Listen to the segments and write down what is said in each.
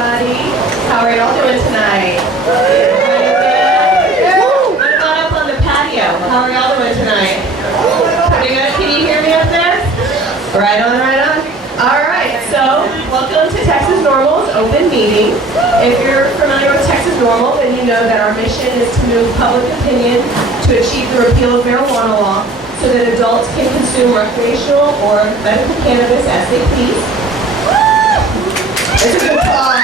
everybody. How are y'all doing tonight? Everybody good? What about up on the patio? How are y'all doing tonight? Pretty good? Can you hear me up there? Right on, right on. All right, so welcome to Texas NORML's open meeting. If you're familiar with Texas NORML, then you know that our mission is to move public opinion to achieve the repeal of marijuana law so that adults can consume recreational or medical cannabis as they please. It's a good cause.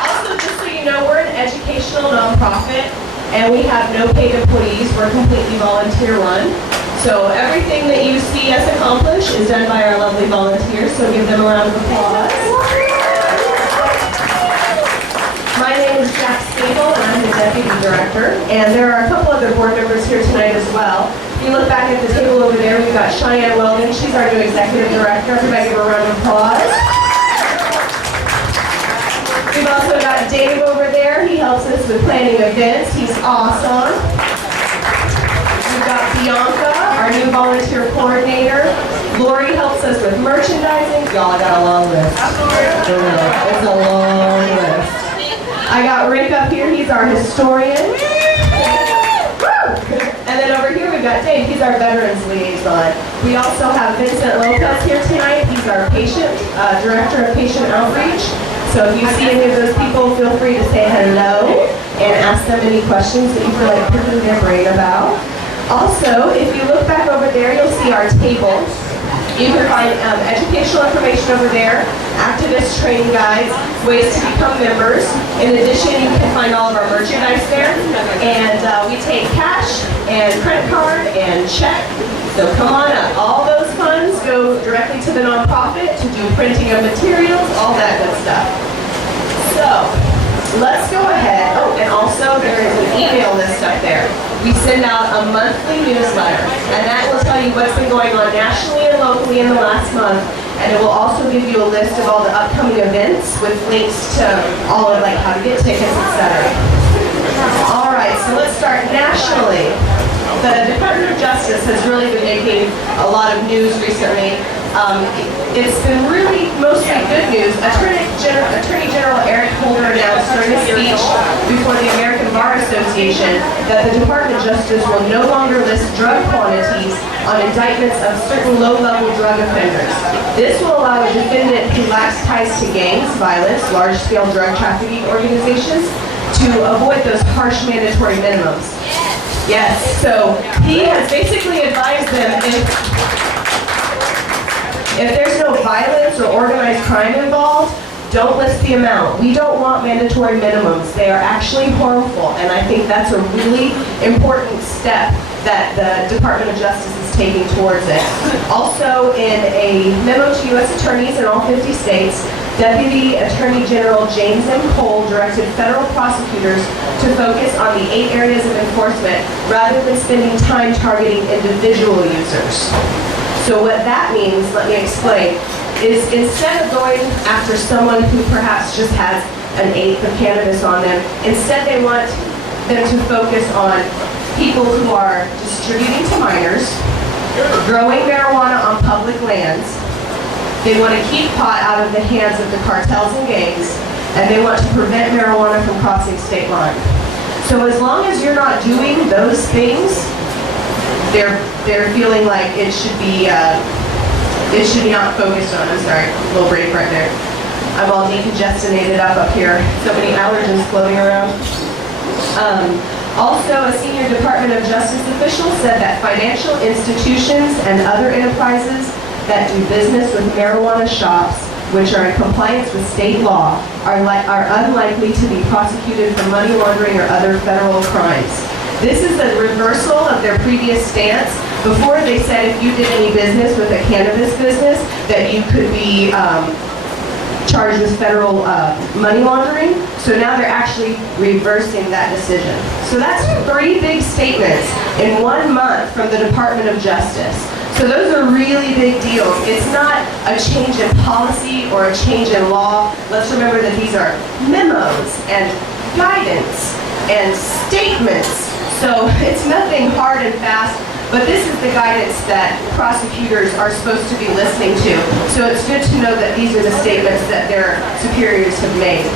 Also, just so you know, we're an educational nonprofit and we have no paid employees. We're completely volunteer run. So everything that you see us accomplish is done by our lovely volunteers, so give them a round of applause. My name is Jack Stable, and I'm the Deputy Director, and there are a couple other board members here tonight as well. If you look back at the table over there, we've got Cheyenne Weldon. She's our new Executive Director. Everybody give her a round of applause. We've also got Dave over there. He helps us with planning events. He's awesome. We've got Bianca, our new volunteer coordinator. Lori helps us with merchandising. Y'all got a long list. It's a long list. I got Rick up here. He's our historian. And then over here we've got Dave. He's our veterans liaison. We also have Vincent Lopez here tonight. He's our director of patient outreach. So if you see any of those people, feel free to say hello and ask them any questions that you feel like picking their brain about. Also, if you look back over there, you'll see our table. You can find educational information over there, activist training guides, ways to become members. In addition, you can find all of our merchandise there. And we take cash and credit card and check. So come on up. All those funds go directly to the nonprofit to do printing of materials, all that good stuff. So let's go ahead. Oh, and also there is an email list up there. We send out a monthly newsletter, and that will tell you what's been going on nationally and locally in the last month, and it will also give you a list of all the upcoming events with links to all of like how to get tickets, etc. All right, so let's start nationally. The Department of Justice has really been making a lot of news recently. It's been really mostly good news. Attorney General Eric Holder announced during a speech before the American Bar Association that the Department of Justice will no longer list drug quantities on indictments of certain low-level drug offenders. This will allow a defendant who lacks ties to gangs, violence, large-scale drug trafficking organizations to avoid those harsh mandatory minimums. Yes, so he has basically advised them if there's no violence or organized crime involved, don't list the amount. We don't want mandatory minimums. They are actually harmful, and I think that's a really important step that the Department of Justice is taking towards it. Also, in a memo to U.S. attorneys in all 50 states, Deputy Attorney General James M. Cole directed federal prosecutors to focus on the 8 areas of enforcement rather than spending time targeting individual users. So what that means, let me explain, is instead of going after someone who perhaps just has an eighth of cannabis on them, instead they want them to focus on people who are distributing to minors, growing marijuana on public lands. They want to keep pot out of the hands of the cartels and gangs, and they want to prevent marijuana from crossing state line. So as long as you're not doing those things, they're feeling like it should be not focused on. I'm sorry, a little break right there. I'm all decongestinated up here. So many allergens floating around. Also, a senior Department of Justice official said that financial institutions and other enterprises that do business with marijuana shops, which are in compliance with state law, are unlikely to be prosecuted for money laundering or other federal crimes. This is a reversal of their previous stance. Before they said if you did any business with a cannabis business that you could be charged with federal money laundering. So now they're actually reversing that decision. So that's 3 big statements in 1 month from the Department of Justice. So those are really big deals. It's not a change in policy or a change in law. Let's remember that these are memos and guidance and statements. So it's nothing hard and fast But this is the guidance that prosecutors are supposed to be listening to. So it's good to know that these are the statements that their superiors have made.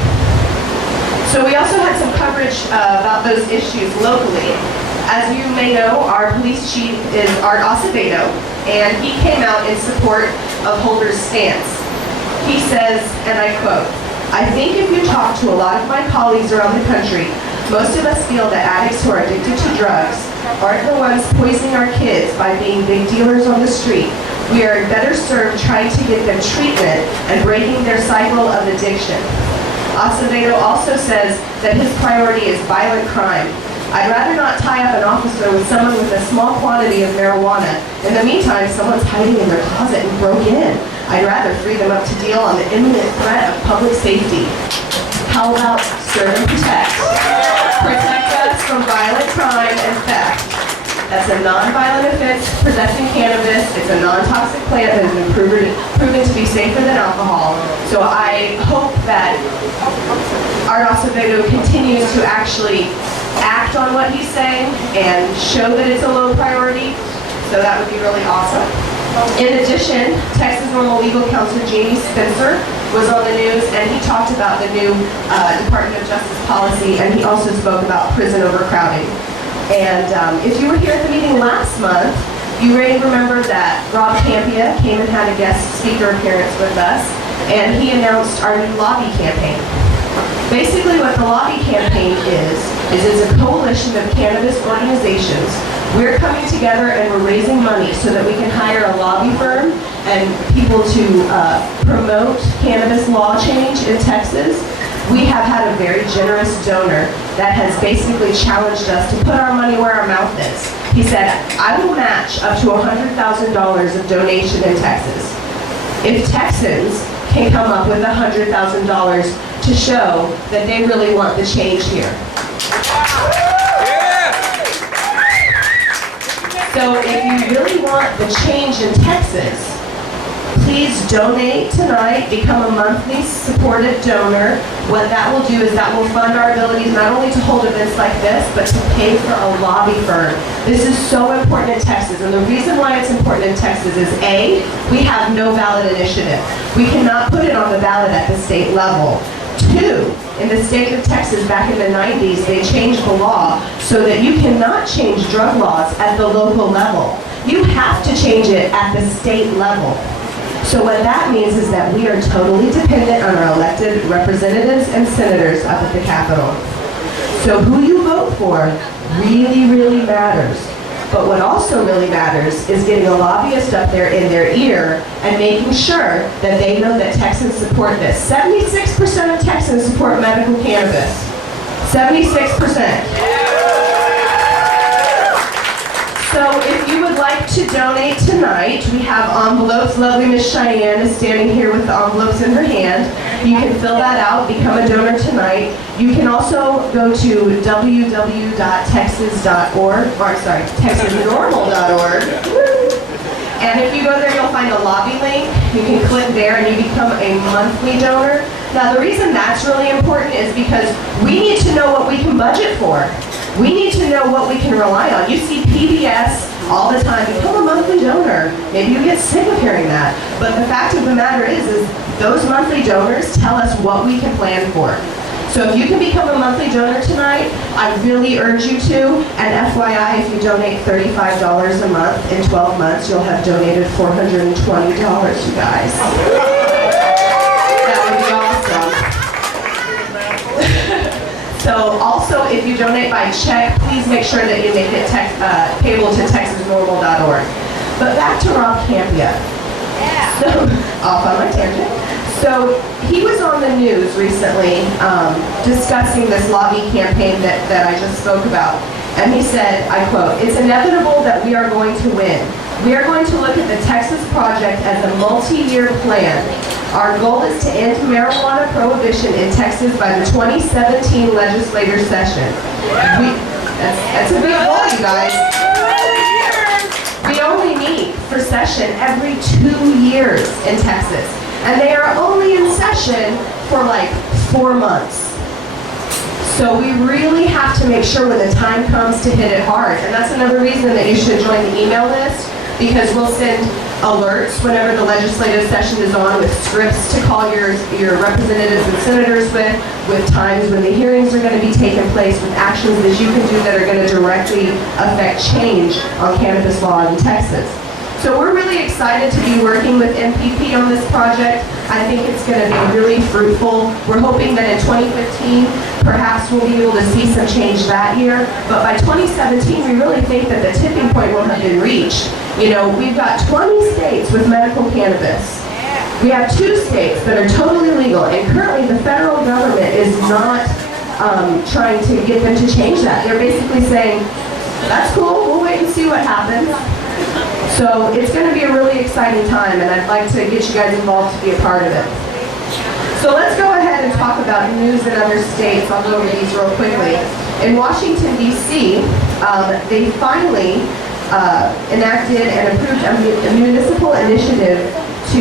So we also had some coverage about those issues locally. As you may know, our police chief is Art Acevedo, and he came out in support of Holder's stance. He says, and I quote, "I think if you talk to a lot of my colleagues around the country, most of us feel that addicts who are addicted to drugs aren't the ones poisoning our kids by being big dealers on the street. We are better served trying to get them treatment and breaking their cycle of addiction." Acevedo also says that his priority is violent crime. "I'd rather not tie up an officer with someone with a small quantity of marijuana. In the meantime, someone's hiding in their closet and broke in. I'd rather free them up to deal on the imminent threat of public safety." How about serve and protect? Protect us from violent crime and theft. That's a non-violent offense, possessing cannabis. It's a non-toxic plant that has been proven to be safer than alcohol. So I hope that Art Acevedo continues to actually act on what he's saying and show that it's a low priority. So that would be really awesome. In addition, Texas NORML legal counsel Jamie Spencer was on the news, and he talked about the new Department of Justice policy, and he also spoke about prison overcrowding. And if you were here at the meeting last month, you may remember that Rob Campia came and had a guest speaker appearance with us, and he announced our new lobby campaign. Basically what the lobby campaign is it's a coalition of cannabis organizations. We're coming together and we're raising money so that we can hire a lobby firm and people to promote cannabis law change in Texas. We have had a very generous donor that has basically challenged us to put our money where our mouth is. He said, "I will match up to $100,000 of donation in Texas if Texans can come up with $100,000 to show that they really want the change here." So if you really want the change in Texas, please donate tonight, become a monthly supported donor. What that will do is that will fund our abilities not only to hold events like this, but to pay for a lobby firm. This is so important in Texas, and the reason why it's important in Texas is A, we have no ballot initiative. We cannot put it on the ballot at the state level. Two, in the state of Texas back in the 90s, they changed the law so that you cannot change drug laws at the local level. You have to change it at the state level. So what that means is that we are totally dependent on our elected representatives and senators up at the Capitol. So who you vote for really, really matters. But what also really matters is getting a lobbyist up there in their ear and making sure that they know that Texans support this. 76% of Texans support medical cannabis. 76%. So if you would like to donate tonight, we have envelopes. Lovely Miss Cheyenne is standing here with the envelopes in her hand. You can fill that out, become a donor tonight. You can also go to TXNORML.org. And if you go there, you'll find a lobby link. You can click there and you become a monthly donor. Now the reason that's really important is because we need to know what we can budget for. We need to know what we can rely on. You see PBS all the time, become a monthly donor. Maybe you get sick of hearing that. But the fact of the matter is those monthly donors tell us what we can plan for. So if you can become a monthly donor tonight, I really urge you to. And FYI, if you donate $35 a month in 12 months, you'll have donated $420, you guys. That would be awesome. So also, if you donate by check, please make sure that you make it payable to TexasNORML.org. But back to Rob Campia. So, off on my tangent. So he was on the news recently discussing this lobby campaign that I just spoke about. And he said, I quote, "It's inevitable that we are going to win. We are going to look at the Texas Project as a multi-year plan. Our goal is to end marijuana prohibition in Texas by the 2017 legislative session." That's a big goal, you guys. We only meet for session every 2 years in Texas. And they are only in session for like 4 months. So we really have to make sure when the time comes to hit it hard. And that's another reason that you should join the email list, because we'll send alerts whenever the legislative session is on, with scripts to call your representatives and senators with times when the hearings are going to be taking place, with actions that you can do that are going to directly affect change on cannabis law in Texas. So we're really excited to be working with MPP on this project. I think it's going to be really fruitful. We're hoping that in 2015, perhaps we'll be able to see some change that year. But by 2017, we really think that the tipping point will have been reached. You know, we've got 20 states with medical cannabis. We have 2 states that are totally legal, and currently the federal government is not trying to get them to change that. They're basically saying, that's cool, we'll wait and see what happens. So it's going to be a really exciting time, and I'd like to get you guys involved to be a part of it. So let's go ahead and talk about news in other states. I'll go over these real quickly. In Washington, D.C., they finally enacted and approved a municipal initiative to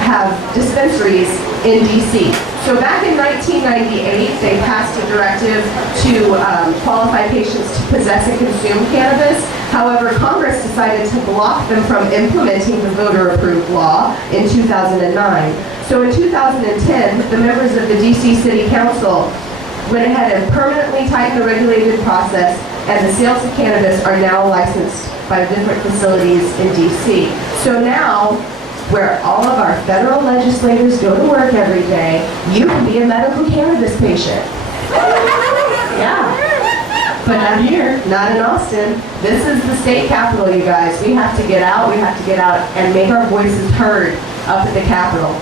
have dispensaries in D.C. So back in 1998, they passed a directive to qualify patients to possess and consume cannabis. However, Congress decided to block them from implementing the voter-approved law in 2009. So in 2010, the members of the D.C. City Council went ahead and permanently tightened the regulated process, and the sales of cannabis are now licensed by different facilities in D.C. So now, where all of our federal legislators go to work every day, you can be a medical cannabis patient. Yeah. But not here, not in Austin. This is the state capital, you guys. We have to get out, and make our voices heard up at the Capitol.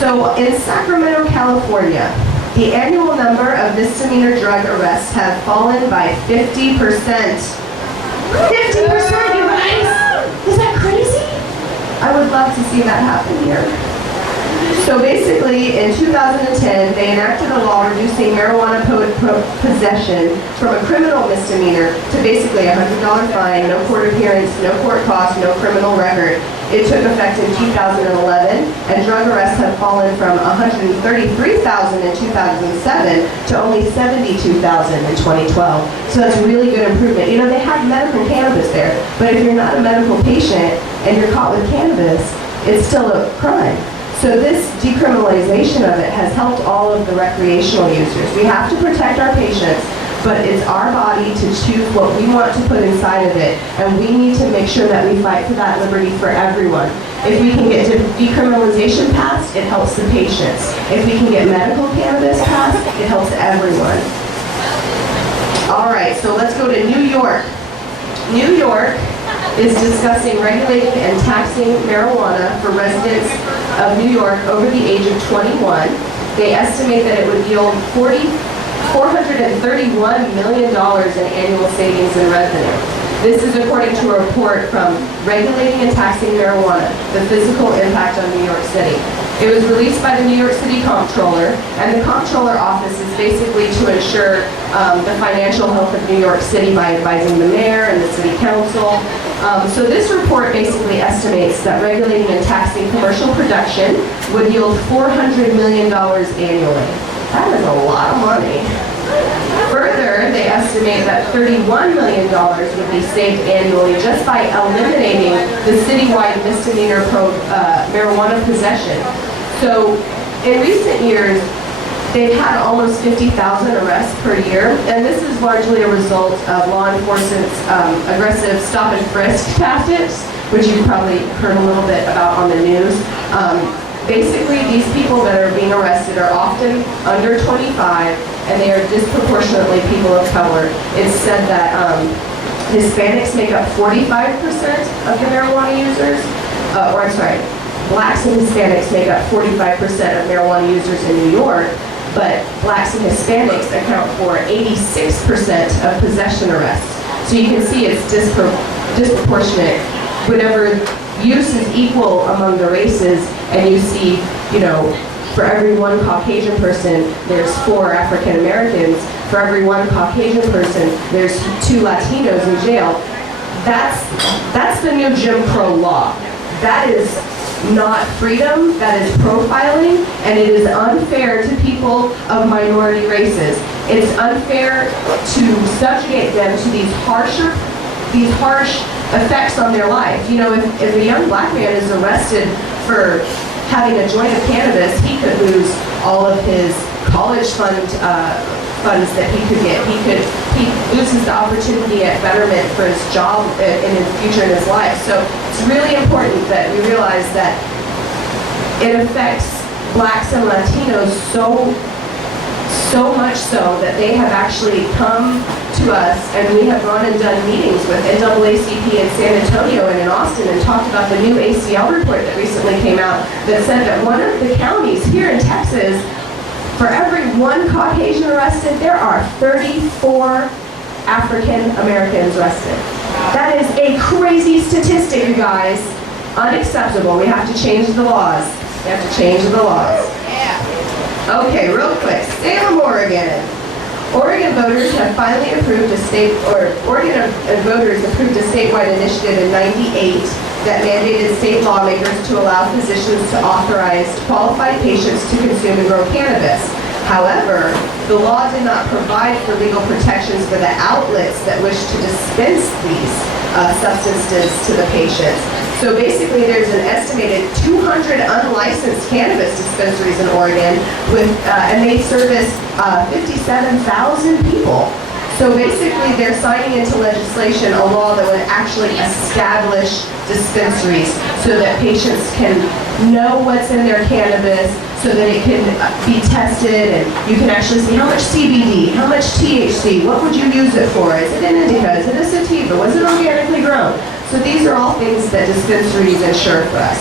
So in Sacramento, California, the annual number of misdemeanor drug arrests have fallen by 50%. 50%, you guys! Is that crazy? I would love to see that happen here. So basically, in 2010, they enacted a law reducing marijuana possession from a criminal misdemeanor to basically a $100 fine, no court appearance, no court cost, no criminal record. It took effect in 2011, and drug arrests have fallen from 133,000 in 2007 to only 72,000 in 2012. So that's a really good improvement. You know, they have medical cannabis there, but if you're not a medical patient and you're caught with cannabis, it's still a crime. So this decriminalization of it has helped all of the recreational users. We have to protect our patients, but it's our body to choose what we want to put inside of it, and we need to make sure that we fight for that liberty for everyone. If we can get decriminalization passed, it helps the patients. If we can get medical cannabis passed, it helps everyone. All right, so let's go to New York. New York is discussing regulating and taxing marijuana for residents of New York over the age of 21. They estimate that it would yield $431 million in annual savings in revenue. This is according to a report from Regulating and Taxing Marijuana, the Physical Impact on New York City. It was released by the New York City Comptroller, and the Comptroller Office is basically to ensure the financial health of New York City by advising the mayor and the city council. So this report basically estimates that regulating and taxing commercial production would yield $400 million annually. That is a lot of money. Further, they estimate that $31 million would be saved annually just by eliminating the citywide misdemeanor marijuana possession. So in recent years, they've had almost 50,000 arrests per year, and this is largely a result of law enforcement's aggressive stop and frisk tactics, which you've probably heard a little bit about on the news. Basically, these people that are being arrested are often under 25, and they are disproportionately people of color. It's said that Hispanics make up 45% of the marijuana users, blacks and Hispanics make up 45% of marijuana users in New York, but blacks and Hispanics account for 86% of possession arrests. So you can see it's disproportionate. Whenever use is equal among the races, and you see, you know, for every one Caucasian person, there's 4 African Americans. For every one Caucasian person, there's 2 Latinos in jail. That's the new Jim Crow law. That is not freedom, that is profiling, and it is unfair to people of minority races. It's unfair to subjugate them to these harsh effects on their life. You know, if a young black man is arrested for having a joint of cannabis, he could lose all of his college funds that he could get. He loses the opportunity at betterment for his job in his future in his life. So it's really important that we realize that it affects blacks and Latinos so much so that they have actually come to us, and we have gone and done meetings with NAACP in San Antonio and in Austin and talked about the new ACL report that recently came out that said that one of the counties here in Texas, for every one Caucasian arrested, there are 34 African Americans arrested. That is a crazy statistic, you guys. Unacceptable. We have to change the laws. We have to change the laws. Okay, real quick. Salem, Oregon. Oregon voters have finally approved Oregon voters approved a statewide initiative in '98 that mandated state lawmakers to allow physicians to authorize qualified patients to consume and grow cannabis. However, the law did not provide for legal protections for the outlets that wish to dispense these substances to the patients. So basically, there's an estimated 200 unlicensed cannabis dispensaries in Oregon, and they service 57,000 people. So basically, they're signing into legislation a law that would actually establish dispensaries so that patients can know what's in their cannabis, so that it can be tested, and you can actually see how much CBD, how much THC, what would you use it for? Is it an indica? Is it a sativa? Was it organically grown? So these are all things that dispensaries ensure for us.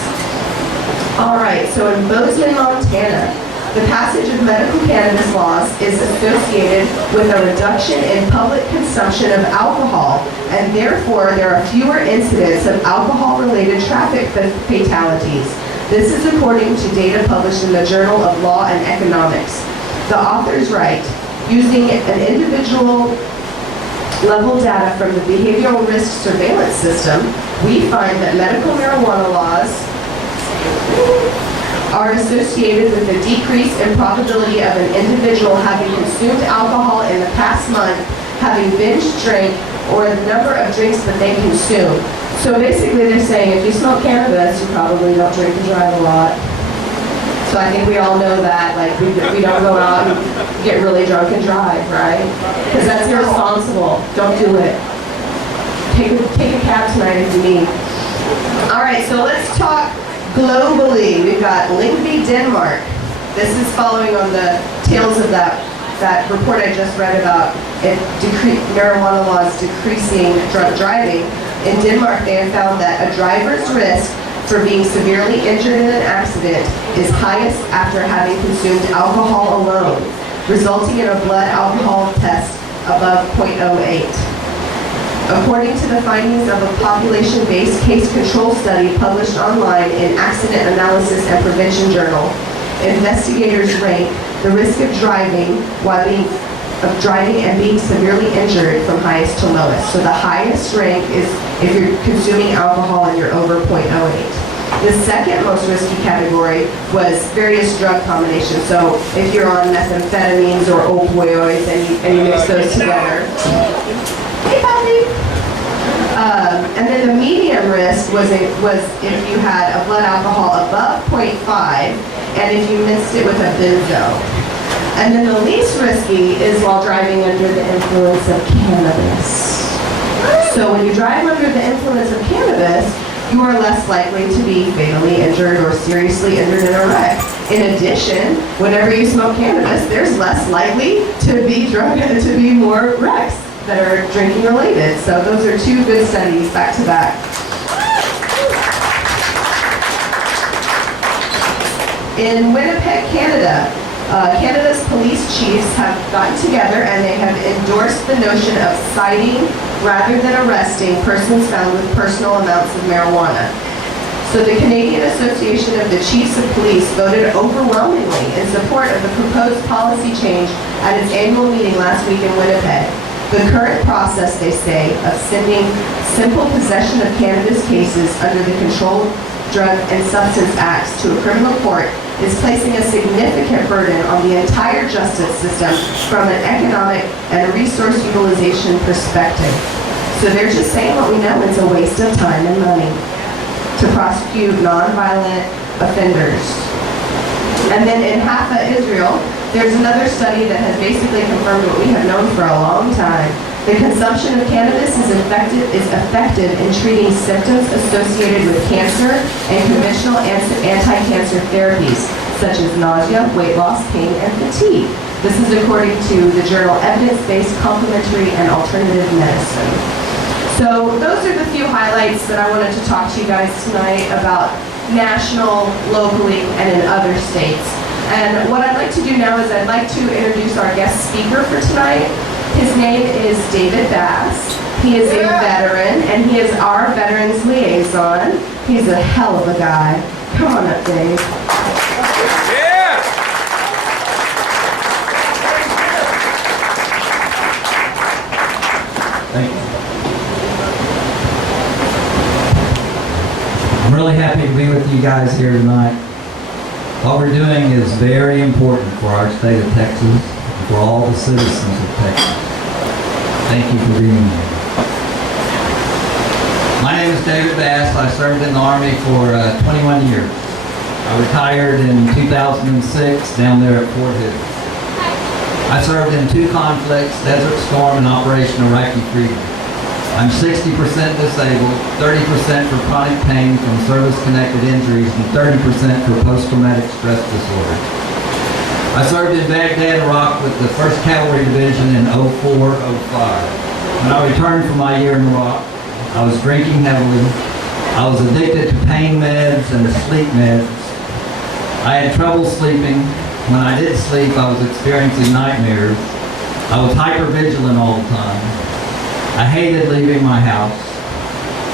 All right, so in Bozeman, Montana, the passage of medical cannabis laws is associated with a reduction in public consumption of alcohol, and therefore there are fewer incidents of alcohol-related traffic fatalities. This is according to data published in the Journal of Law and Economics. The authors write, using an individual level data from the behavioral risk surveillance system, we find that medical marijuana laws are associated with a decrease in probability of an individual having consumed alcohol in the past month, having binge drank, or the number of drinks that they consume. So basically they're saying if you smoke cannabis, you probably don't drink and drive a lot. So I think we all know that, like, we don't go out and get really drunk and drive, right? Because that's irresponsible. Don't do it. Take a cab tonight if you need. All right, so let's talk globally. We've got Lyngby, Denmark. This is following on the tails of that report I just read about marijuana laws decreasing drunk driving. In Denmark, they have found that a driver's risk for being severely injured in an accident is highest after having consumed alcohol alone, resulting in a blood alcohol test above 0.08. According to the findings of a population-based case control study published online in Accident Analysis and Prevention Journal, investigators rank the risk of driving and being severely injured from highest to lowest. So the highest rank is if you're consuming alcohol and you're over 0.08. The second most risky category was various drug combinations. So if you're on methamphetamines or opioids and you mix those together. Hey, puppy. And then the medium risk was if you had a blood alcohol above 0.5 and if you mixed it with a benzo. And then the least risky is while driving under the influence of cannabis. So when you drive under the influence of cannabis, you are less likely to be fatally injured or seriously injured in a wreck. In addition, whenever you smoke cannabis, there's less likely to be more wrecks that are drinking related. So those are two good studies back to back. In Winnipeg, Canada, Canada's police chiefs have gotten together and they have endorsed the notion of citing rather than arresting persons found with personal amounts of marijuana. So the Canadian Association of the Chiefs of Police voted overwhelmingly in support of the proposed policy change at its annual meeting last week in Winnipeg. The current process, they say, of sending simple possession of cannabis cases under the Controlled Drug and Substance Acts to a criminal court is placing a significant burden on the entire justice system from an economic and resource utilization perspective. So they're just saying what we know is a waste of time and money to prosecute nonviolent offenders. And then in Haifa, Israel, there's another study that has basically confirmed what we have known for a long time. The consumption of cannabis is effective in treating symptoms associated with cancer and conventional anti-cancer therapies, such as nausea, weight loss, pain, and fatigue. This is according to the journal Evidence-Based Complementary and Alternative Medicine. So those are the few highlights that I wanted to talk to you guys tonight about national, locally, and in other states. And what I'd like to do now is I'd like to introduce our guest speaker for tonight. His name is David Bass. He is a veteran, and he is our Veterans Liaison. He's a hell of a guy. Come on up, Dave. Yeah! Thank you. I'm really happy to be with you guys here tonight. What we're doing is very important for our state of Texas and for all the citizens of Texas. Thank you for being here. My name is David Bass. I served in the Army for 21 years. I retired in 2006 down there at Fort Hood. I served in 2 conflicts, Desert Storm and Operation Iraqi Freedom. I'm 60% disabled, 30% for chronic pain from service-connected injuries, and 30% for post-traumatic stress disorder. I served in Baghdad, Iraq with the 1st Cavalry Division in 04-05. When I returned from my year in Iraq, I was drinking heavily. I was addicted to pain meds and sleep meds. I had trouble sleeping. When I did sleep, I was experiencing nightmares. I was hypervigilant all the time. I hated leaving my house.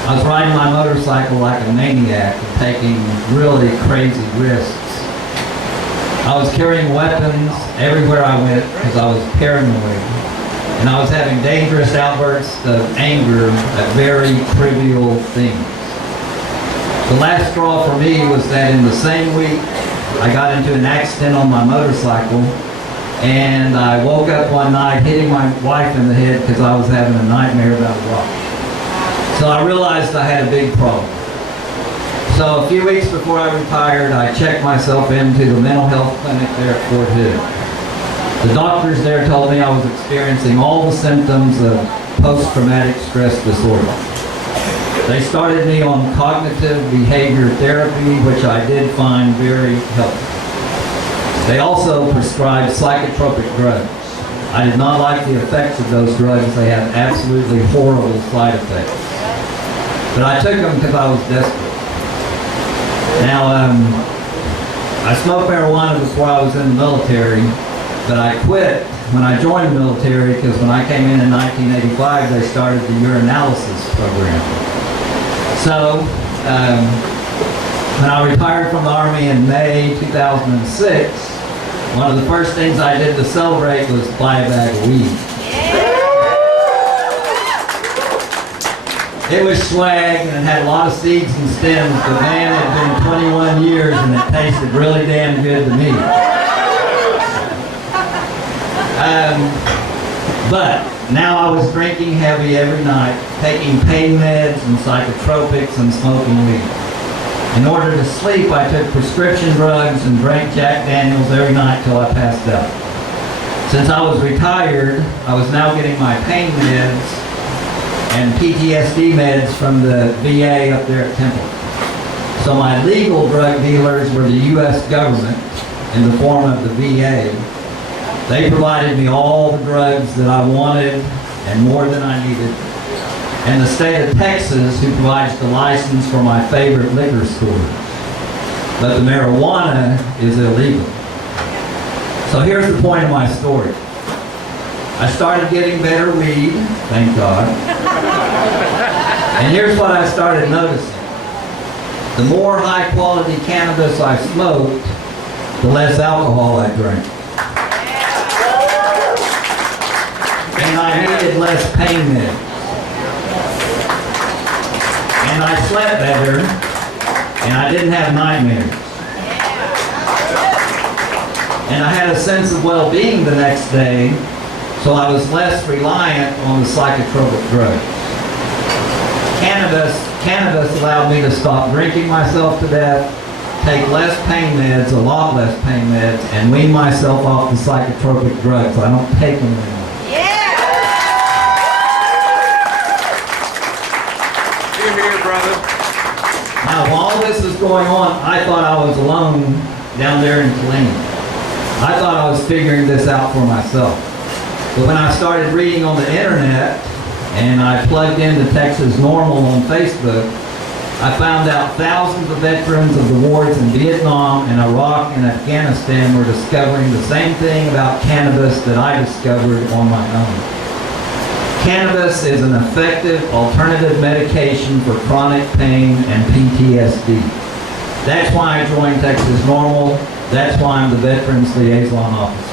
I was riding my motorcycle like a maniac and taking really crazy risks. I was carrying weapons everywhere I went because I was paranoid. And I was having dangerous outbursts of anger at very trivial things. The last straw for me was that in the same week, I got into an accident on my motorcycle, and I woke up one night hitting my wife in the head because I was having a nightmare about a rock. So I realized I had a big problem. So a few weeks before I retired, I checked myself into the mental health clinic there at Fort Hood. The doctors there told me I was experiencing all the symptoms of post-traumatic stress disorder. They started me on cognitive behavior therapy, which I did find very helpful. They also prescribed psychotropic drugs. I did not like the effects of those drugs. They had absolutely horrible side effects. But I took them because I was desperate. Now, I smoked marijuana before I was in the military, but I quit when I joined the military because when I came in 1985, they started the urinalysis program. So, when I retired from the Army in May 2006, one of the first things I did to celebrate was buy a bag of weed. It was swag and it had a lot of seeds and stems, but man, it had been 21 years and it tasted really damn good to me. But now I was drinking heavy every night, taking pain meds and psychotropics and smoking weed. In order to sleep, I took prescription drugs and drank Jack Daniels every night till I passed out. Since I was retired, I was now getting my pain meds and PTSD meds from the VA up there at Temple. So my legal drug dealers were the U.S. government in the form of the VA. They provided me all the drugs that I wanted and more than I needed. And the state of Texas, who provides the license for my favorite liquor stores. But the marijuana is illegal. So here's the point of my story. I started getting better weed, thank God. And here's what I started noticing. The more high quality cannabis I smoked, the less alcohol I drank. And I needed less pain meds. And I slept better, and I didn't have nightmares. And I had a sense of well-being the next day, so I was less reliant on the psychotropic drugs. Cannabis allowed me to stop drinking myself to death, take less pain meds, a lot less pain meds, and wean myself off the psychotropic drugs. I don't take them anymore. You're here, brother. Now, while this was going on, I thought I was alone down there in Flamingo. I thought I was figuring this out for myself. But when I started reading on the internet, and I plugged into TXNORML on Facebook, I found out thousands of veterans of the wars in Vietnam and Iraq and Afghanistan were discovering the same thing about cannabis that I discovered on my own. Cannabis is an effective alternative medication for chronic pain and PTSD. That's why I joined TXNORML. That's why I'm the Veterans Liaison Officer.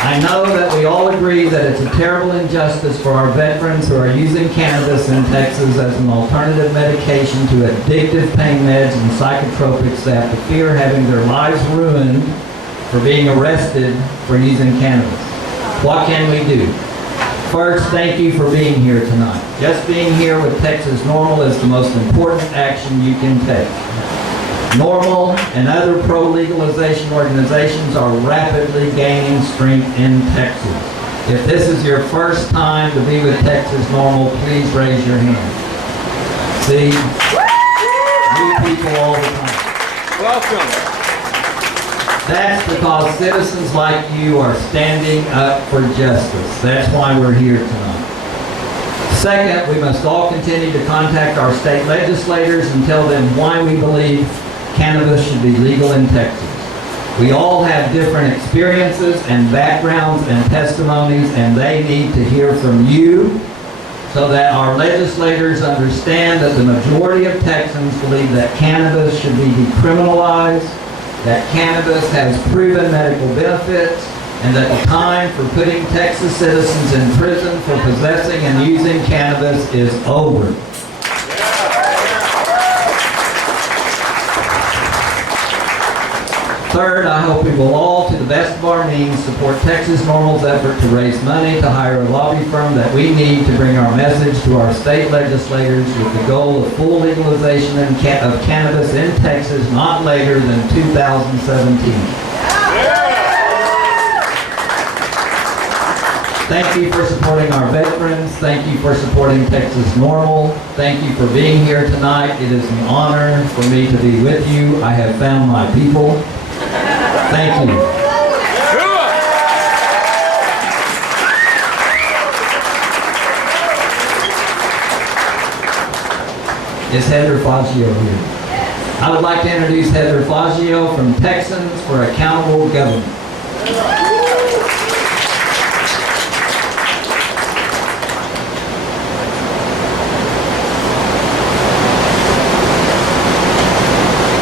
I know that we all agree that it's a terrible injustice for our veterans who are using cannabis in Texas as an alternative medication to addictive pain meds and psychotropics that have to fear having their lives ruined for being arrested for using cannabis. What can we do? First, thank you for being here tonight. Just being here with TXNORML is the most important action you can take. NORML and other pro-legalization organizations are rapidly gaining strength in Texas. If this is your first time to be with TXNORML, please raise your hand. See, new people all the time. Welcome. That's because citizens like you are standing up for justice. That's why we're here tonight. Second, we must all continue to contact our state legislators and tell them why we believe cannabis should be legal in Texas. We all have different experiences and backgrounds and testimonies, and they need to hear from you so that our legislators understand that the majority of Texans believe that cannabis should be decriminalized, that cannabis has proven medical benefits, and that the time for putting Texas citizens in prison for possessing and using cannabis is over. Third, I hope we will all, to the best of our means, support TXNORML's effort to raise money to hire a lobby firm that we need to bring our message to our state legislators with the goal of full legalization of cannabis in Texas not later than 2017. Thank you for supporting our veterans. Thank you for supporting TXNORML. Thank you for being here tonight. It is an honor for me to be with you. I have found my people. Thank you. Is Heather Faggio here? I would like to introduce Heather Faggio from Texans for Accountable Government.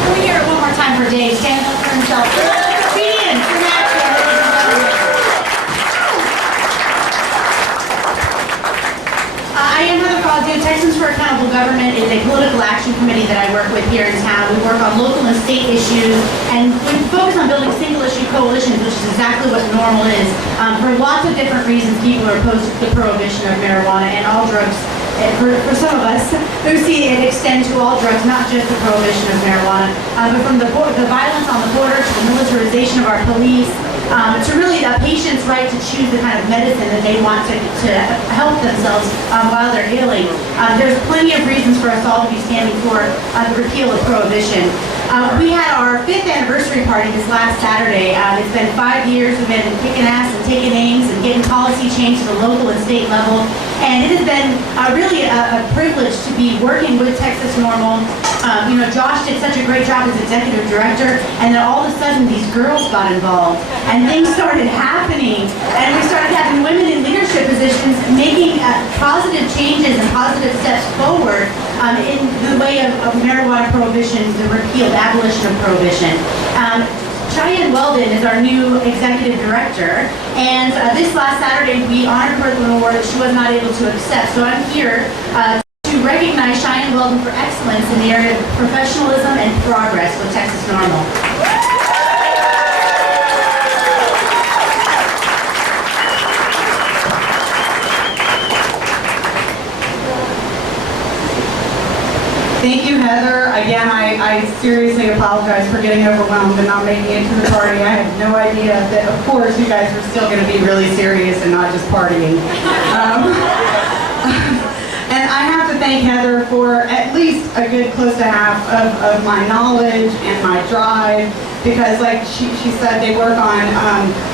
Can we hear it one more time for Dave? Stand up for himself. Obedience in action. I am Heather Faggio. Texans for Accountable Government is a political action committee that I work with here in town. We work on local and state issues, and we focus on building single-issue coalitions, which is exactly what NORML is. For lots of different reasons, people are opposed to the prohibition of marijuana and all drugs. For some of us who see it extend to all drugs, not just the prohibition of marijuana, but from the violence on the border to the militarization of our police, to really a patient's right to choose the kind of medicine that they want to help themselves while they're healing. There's plenty of reasons for us all to be standing for the repeal of prohibition. We had our 5th anniversary party this last Saturday. It's been 5 years. We've been kicking ass and taking names and getting policy change to the local and state level. And it has been really a privilege to be working with TXNORML. Josh did such a great job as executive director, and then all of a sudden these girls got involved, and things started happening, and we started having women in leadership positions making positive changes and positive steps forward in the way of marijuana prohibition, the repeal, the abolition of prohibition. Cheyenne Weldon is our new executive director, and this last Saturday we honored her with an award that she was not able to accept. So I'm here to recognize Cheyenne Weldon for excellence in the area of professionalism and progress with Texas NORML. Thank you, Heather. Again, I seriously apologize for getting overwhelmed and not making it to the party. I had no idea that, of course, you guys were still going to be really serious and not just partying. And I have to thank Heather for at least a good close to half of my knowledge and my drive, because like she said, they work on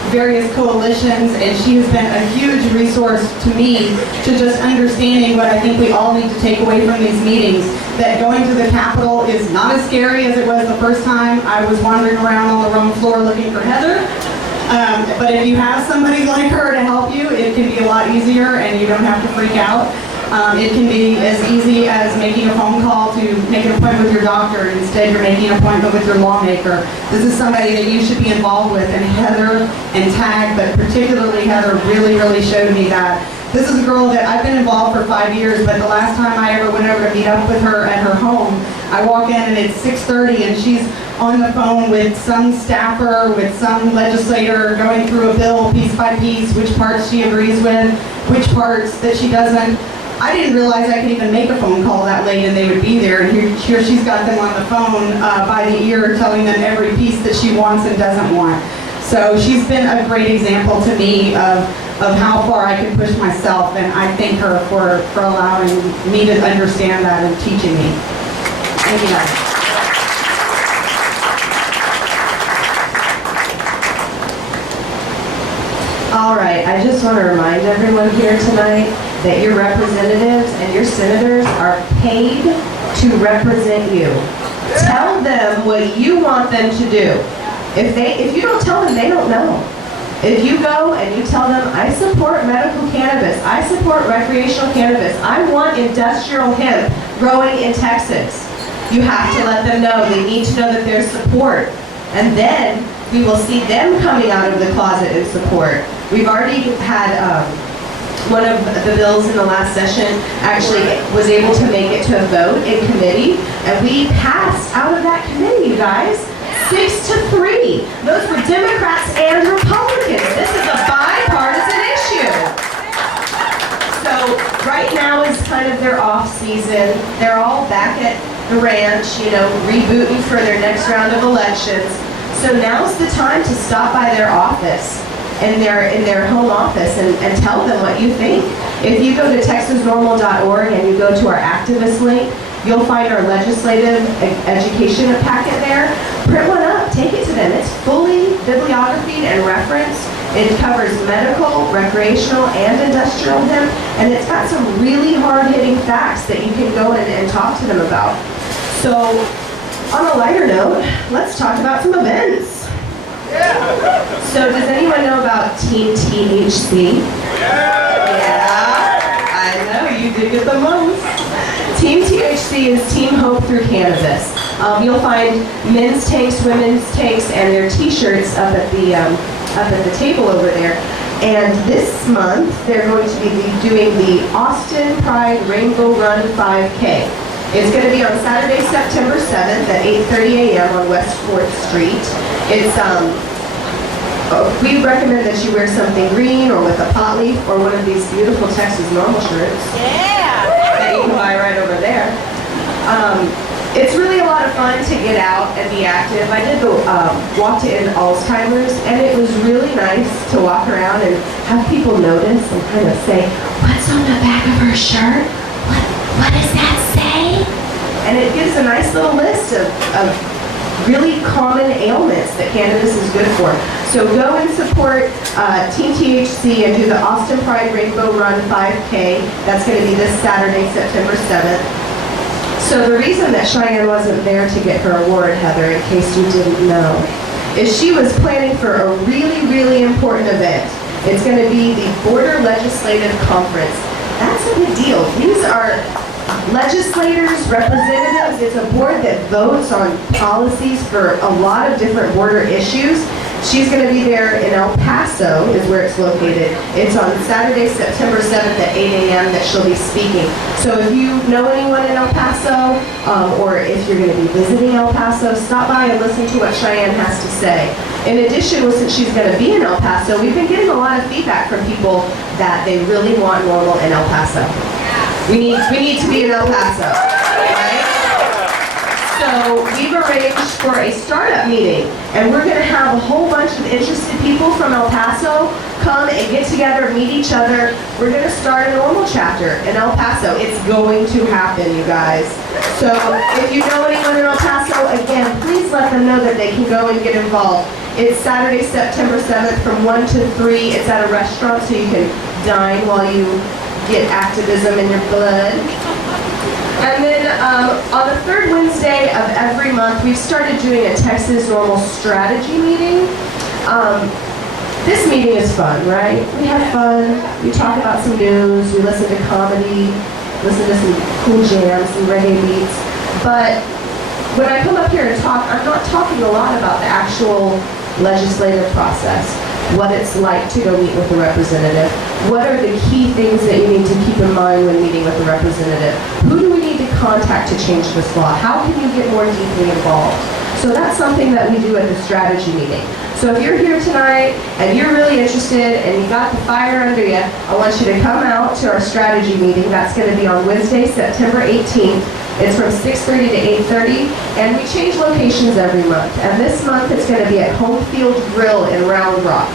various coalitions, and she has been a huge resource to me to just understanding what I think we all need to take away from these meetings, that going to the Capitol is not as scary as it was the first time I was wandering around on the wrong floor looking for Heather. But if you have somebody like her to help you, it can be a lot easier and you don't have to freak out. It can be as easy as making a phone call to make an appointment with your doctor. Instead, you're making an appointment with your lawmaker. This is somebody that you should be involved with, and Heather and TAG, but particularly Heather, really showed me that. This is a girl that I've been involved for 5 years, but the last time I ever went over to meet up with her at her home, I walk in and it's 6:30 and she's on the phone with some staffer, with some legislator, going through a bill piece by piece, which parts she agrees with, which parts that she doesn't. I didn't realize I could even make a phone call that late and they would be there, and here she's got them on the phone by the ear, telling them every piece that she wants and doesn't want. So she's been a great example to me of how far I can push myself, and I thank her for allowing me to understand that and teaching me. Thank you guys. All right, I just want to remind everyone here tonight that your representatives and your senators are paid to represent you. Tell them what you want them to do. If you don't tell them, they don't know. If you go and you tell them, I support medical cannabis, I support recreational cannabis, I want industrial hemp growing in Texas, you have to let them know. They need to know that there's support. And then we will see them coming out of the closet in support. We've already had one of the bills in the last session actually was able to make it to a vote in committee, and we passed out of that committee, you guys, 6-3. Those were Democrats and Republicans. This is a bipartisan issue. So right now is kind of their off season. They're all back at the ranch, rebooting for their next round of elections. So now's the time to stop by their office, in their home office, and tell them what you think. If you go to TXNORML.org and you go to our activist link, you'll find our legislative education packet there. Print one up, take it to them. It's fully bibliographied and referenced. It covers medical, recreational, and industrial hemp, and it's got some really hard-hitting facts that you can go in and talk to them about. So, on a lighter note, let's talk about some events. So does anyone know about Team THC? Yeah, I know, you dig it the most. Team THC is Team Hope Through Cannabis. You'll find men's tanks, women's tanks, and their t-shirts up at the table over there. And this month, they're going to be doing the Austin Pride Rainbow Run 5K. It's going to be on Saturday, September 7th at 8:30 a.m. on West 4th Street. It's, we recommend that you wear something green or with a pot leaf or one of these beautiful Texas NORML shirts. Yeah! That you can buy right over there. It's really a lot of fun to get out and be active. I did the walk to end Alzheimer's, and it was really nice to walk around and have people notice and kind of say, what's on the back of her shirt? What does that say? And it gives a nice little list of really common ailments that cannabis is good for. So go and support Team THC and do the Austin Pride Rainbow Run 5K. That's going to be this Saturday, September 7th. So the reason that Cheyenne wasn't there to get her award, Heather, in case you didn't know, is she was planning for a really important event. It's going to be the Border Legislative Conference. That's a big deal. These are Legislators, representatives, it's a board that votes on policies for a lot of different border issues. She's going to be there in El Paso, is where it's located. It's on Saturday, September 7th at 8 a.m. that she'll be speaking. So if you know anyone in El Paso, or if you're going to be visiting El Paso, stop by and listen to what Cheyenne has to say. In addition, since she's going to be in El Paso, we've been getting a lot of feedback from people that they really want NORML in El Paso. We need to be in El Paso, right? So we've arranged for a startup meeting, and we're going to have a whole bunch of interested people from El Paso come and get together, meet each other. We're going to start a NORML chapter in El Paso. It's going to happen, you guys. So if you know anyone in El Paso, again, please let them know that they can go and get involved. It's Saturday, September 7th from 1 to 3. It's at a restaurant, so you can dine while you get activism in your blood. And then on the third Wednesday of every month, we've started doing a Texas NORML strategy meeting. This meeting is fun, right? We have fun, we talk about some news, we listen to comedy, listen to some cool jams, some reggae beats. But when I come up here and talk, I'm not talking a lot about the actual legislative process, what it's like to go meet with the representative, what are the key things that you need to keep in mind when meeting with the representative, who do we need to contact to change this law, how can you get more deeply involved. So that's something that we do at the strategy meeting. So if you're here tonight and you're really interested and you got the fire under you, I want you to come out to our strategy meeting. That's going to be on Wednesday, September 18th. It's from 6:30 to 8:30, and we change locations every month. And this month it's going to be at Home Field Grill in Round Rock.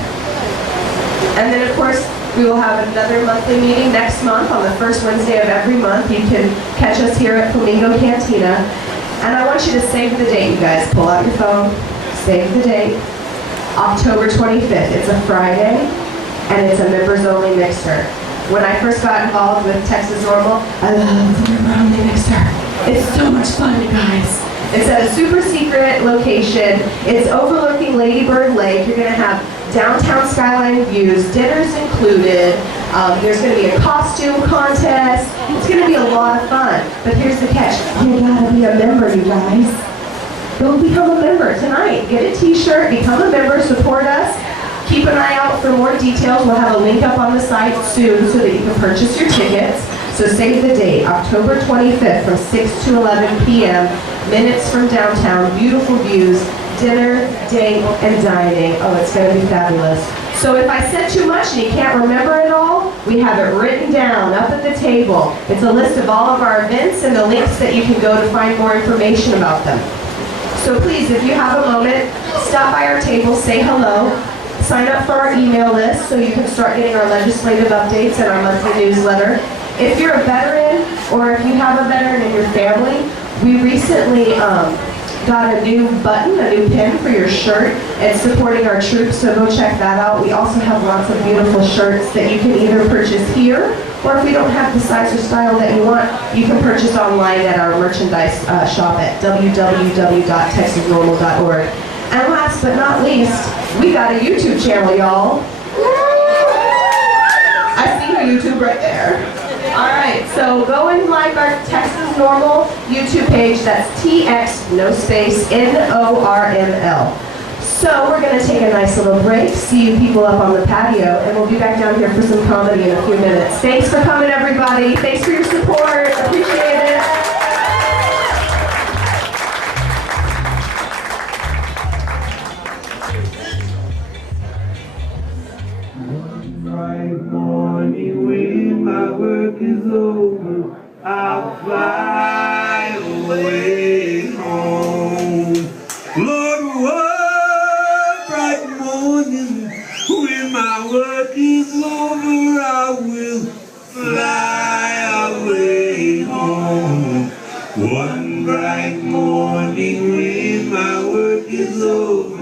And then of course we will have another monthly meeting next month on the first Wednesday of every month. You can catch us here at Flamingo Cantina. And I want you to save the date, you guys. Pull out your phone, save the date. October 25th. It's a Friday, and it's a members-only mixer. When I first got involved with Texas NORML, I love the member-only mixer. It's so much fun, you guys. It's at a super secret location. It's overlooking Lady Bird Lake. You're going to have downtown skyline views, dinners included. There's going to be a costume contest. It's going to be a lot of fun. But here's the catch. You gotta be a member, you guys. Go become a member tonight. Get a t-shirt, become a member, support us. Keep an eye out for more details. We'll have a link up on the site soon so that you can purchase your tickets. So save the date, October 25th from 6 to 11 p.m. Minutes from downtown, beautiful views, dinner, date, and dining. Oh, it's going to be fabulous. So if I said too much and you can't remember it all, we have it written down up at the table. It's a list of all of our events and the links that you can go to find more information about them. So please, if you have a moment, stop by our table, say hello, sign up for our email list so you can start getting our legislative updates and our monthly newsletter. If you're a veteran or if you have a veteran in your family, we recently got a new button, a new pin for your shirt. It's supporting our troops, so go check that out. We also have lots of beautiful shirts that you can either purchase here, or if we don't have the size or style that you want, you can purchase online at our merchandise shop at www.texasnormal.org. And last but not least, we got a YouTube channel, y'all. I see your YouTube right there. All right, so go and like our Texas NORML YouTube page. That's TX, no space, NORML. So we're going to take a nice little break. See you people up on the patio, and we'll be back down here for some comedy in a few minutes. Thanks for coming, everybody. Thanks for your support. Appreciate it. Friday morning when my work is over, I'll fly away home. Lord, one bright morning when my work is over, I will fly away home. One bright morning when my work is over,